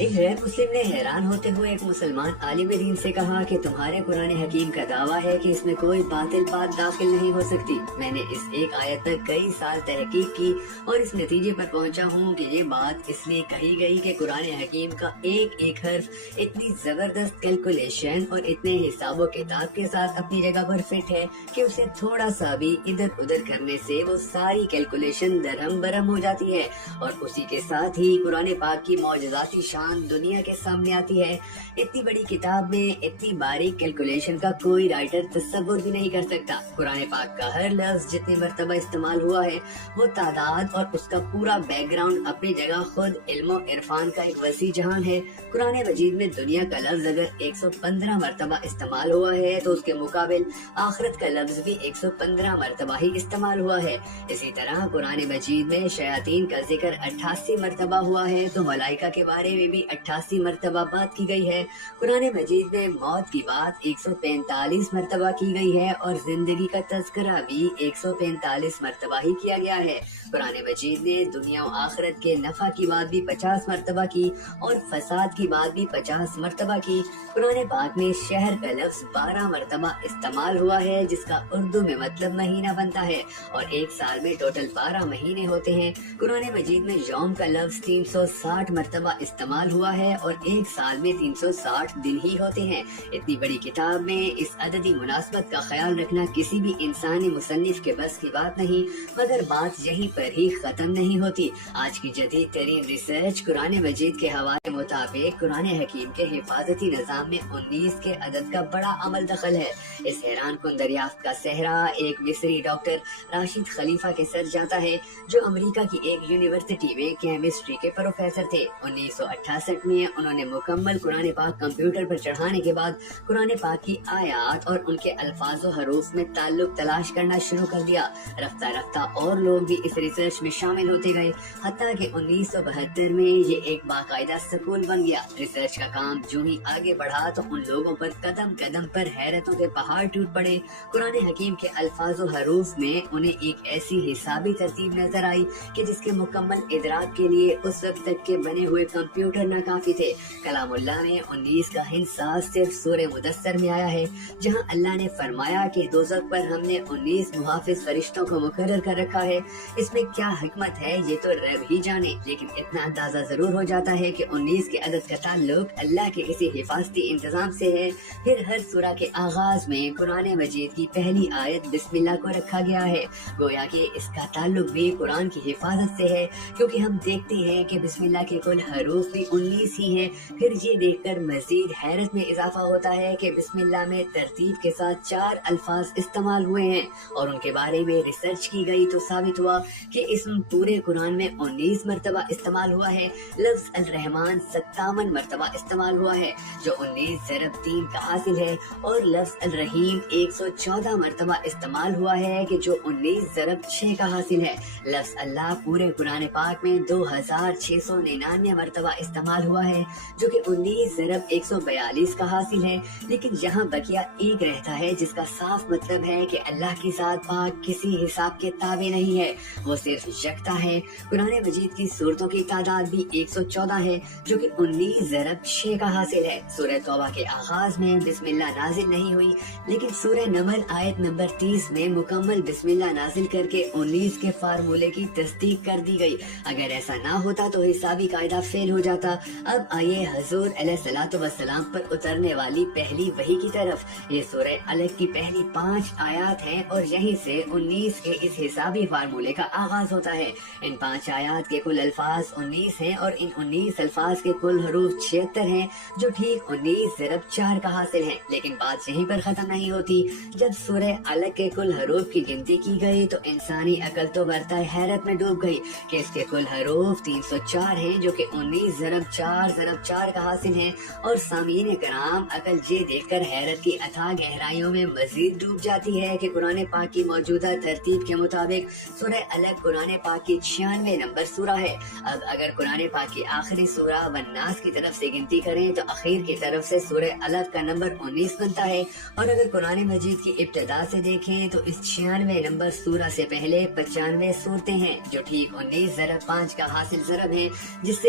ایک غیر مسلم نے حیران ہوتے ہوئے ایک مسلمان عالم دین سے کہا کہ تمہارے قرآن حکیم کا دعویٰ ہے کہ اس میں کوئی باطل بات داخل نہیں ہو سکتی۔ میں نے اس ایک آیت پر کئی سال تحقیق کی اور اس نتیجے پر پہنچا ہوں کہ یہ بات اس لیے کہی گئی کہ قرآن حکیم کا ایک ایک حرف اتنی زبردست کیلکولیشن اور اتنے حساب و کتاب کے ساتھ اپنی جگہ پر فٹ ہے کہ اسے تھوڑا سا بھی ادھر ادھر کرنے سے وہ ساری کیلکولیشن درہم برہم ہو جاتی ہے، اور اسی کے ساتھ ہی قرآن پاک کی معجزاتی شان دنیا کے سامنے آتی ہے۔ اتنی بڑی کتاب میں اتنی باریک کیلکولیشن کا کوئی رائٹر تصور بھی نہیں کر سکتا۔ قرآن پاک کا ہر لفظ جتنی مرتبہ استعمال ہوا ہے وہ تعداد اور اس کا پورا بیک گراؤنڈ اپنی جگہ خود علم و عرفان کا ایک وسیع جہان ہے۔ قرآن مجید میں دنیا کا لفظ اگر 115 مرتبہ استعمال ہوا ہے تو اس کے مقابل آخرت کا لفظ بھی 115 مرتبہ ہی استعمال ہوا ہے۔ اسی طرح قرآن مجید میں شیاطین کا ذکر 88 مرتبہ ہوا ہے تو ملائکہ کے بارے میں بھی 88 مرتبہ بات کی گئی ہے۔ قرآن مجید میں موت کی بات 145 مرتبہ کی گئی ہے اور زندگی کا تذکرہ بھی 145 مرتبہ ہی کیا گیا ہے۔ قرآن مجید نے دنیا و آخرت کے نفع کی بات بھی 50 مرتبہ کی اور فساد کی بات بھی 50 مرتبہ کی۔ قرآن پاک میں شہر کا لفظ 12 مرتبہ استعمال ہوا ہے جس کا اردو میں مطلب مہینہ بنتا ہے، اور ایک سال میں ٹوٹل 12 مہینے ہوتے ہیں۔ قرآن مجید میں یوم کا لفظ 360 مرتبہ استعمال ہوا ہے اور ایک سال میں 360 دن ہی ہوتے ہیں۔ اتنی بڑی کتاب میں اس عددی مناسبت کا خیال رکھنا کسی بھی انسانی مصنف کے بس کی بات نہیں، مگر بات یہیں پر ہی ختم نہیں ہوتی۔ آج کی جدید ترین ریسرچ قرآن مجید کے حوالے مطابق قرآن حکیم کے حفاظتی نظام میں 19 کے عدد کا بڑا عمل دخل ہے۔ اس حیران کن دریافت کا صحرا ایک مصری ڈاکٹر راشد خلیفہ کے سر جاتا ہے جو امریکہ کی ایک یونیورسٹی میں کیمسٹری کے پروفیسر تھے۔ 1968 میں انہوں نے مکمل قرآن پاک کمپیوٹر پر چڑھانے کے بعد قرآن پاک کی آیات اور ان کے الفاظ و حروف میں تعلق تلاش کرنا شروع کر دیا۔ رفتہ رفتہ اور لوگ بھی اس ریسرچ میں شامل ہوتے گئے، حتیٰ کہ 1972 میں یہ ایک باقاعدہ سکول بن گیا۔ ریسرچ کا کام جو ہی آگے بڑھا تو ان لوگوں پر قدم قدم پر حیرتوں کے پہاڑ ٹوٹ پڑے۔ قرآن حکیم کے الفاظ و حروف میں انہیں ایک ایسی حسابی ترتیب نظر آئی کہ جس کے مکمل ادراک کے لیے اس وقت تک کے بنے ہوئے کمپیوٹر ناکافی تھے۔ کلام اللہ میں 19 کا حصہ صرف سورہ مدثر میں آیا ہے، جہاں اللہ نے فرمایا کہ دوزخ پر ہم نے 19 محافظ فرشتوں کو مقرر کر رکھا ہے۔ اس میں کیا حکمت ہے یہ تو رب ہی جانے، لیکن اتنا اندازہ ضرور ہو جاتا ہے کہ 19 کے عدد کا تعلق اللہ کے کسی حفاظتی انتظام سے ہے۔ پھر ہر سورہ کے آغاز میں قرآن مجید کی پہلی آیت بسم اللہ کو رکھا گیا ہے، گویا کہ اس کا تعلق بھی قرآن کی حفاظت سے ہے، کیونکہ ہم دیکھتے ہیں کہ بسم اللہ کے کل حروف بھی 19 ہی ہیں۔ پھر یہ دیکھ کر مزید حیرت میں اضافہ ہوتا ہے کہ بسم اللہ میں ترتیب کے ساتھ 4 الفاظ استعمال ہوئے ہیں، اور ان کے بارے میں ریسرچ کی گئی تو ثابت ہوا کہ اسم پورے قرآن میں 19 مرتبہ استعمال ہوا ہے۔ لفظ الرحمن 57 مرتبہ استعمال ہوا ہے جو 19 ضرب 3 کا حاصل ہے، اور لفظ الرحیم 114 مرتبہ استعمال ہوا ہے کہ جو 19 ضرب 6 کا حاصل ہے۔ لفظ اللہ پورے قرآن پاک میں 2699 مرتبہ استعمال ہوا ہے جو کہ 19 ضرب 142 کا حاصل ہے، لیکن یہاں بقیہ ایک رہتا ہے جس کا صاف مطلب ہے کہ اللہ کی ذات پاک کسی حساب کے تابع نہیں ہے، وہ صرف یکتا ہے۔ قرآن مجید کی سورتوں کی تعداد بھی 114 ہے جو کہ 19 ضرب 6 کا حاصل ہے۔ سورہ توبہ کے آغاز میں بسم اللہ نازل نہیں ہوئی، لیکن سورہ نمل آیت نمبر 30 میں مکمل بسم اللہ نازل کر کے 19 کے فارمولے کی تصدیق کر دی گئی۔ اگر ایسا نہ ہوتا تو حسابی قاعدہ فیل ہو جاتا۔ اب آئیے حضور علیہ الصلوۃ والسلام پر اترنے والی پہلی وحی کی طرف۔ یہ سورہ الگ کی پہلی 5 آیات ہیں اور یہیں سے 19 کے اس حسابی فارمولے کا آغاز ہوتا ہے۔ ان 5 آیات کے کل الفاظ 19 ہیں اور ان 19 الفاظ کے کل حروف 76 ہیں جو ٹھیک 19 ضرب 4 کا حاصل ہیں۔ لیکن بات یہیں پر ختم نہیں ہوتی۔ جب سورہ الگ کے کل حروف کی گنتی کی گئی تو انسانی عقل تو برتر حیرت میں ڈوب گئی کہ اس کے کل حروف 304 ہیں جو کہ 19 ضرب 4 کا حاصل ہیں، اور سامعین کرام عقل یہ دیکھ کر حیرت کی اتھاہ گہرائیوں میں مزید ڈوب جاتی ہے کہ قرآن پاک کی موجودہ ترتیب کے مطابق سورہ الگ قرآن پاک کی 96 نمبر سورہ ہے۔ اب اگر قرآن پاک کی آخری سورہ والناس کی طرف سے گنتی کریں تو اخیر کی طرف سے سورہ الگ کا نمبر 19 بنتا ہے، اور اگر قرآن مجید کی ابتدا سے دیکھیں تو اس 96 نمبر سورہ سے پہلے 95 سورتیں ہیں جو ٹھیک 19 ضرب 5 کا حاصل ضرب ہیں، جس سے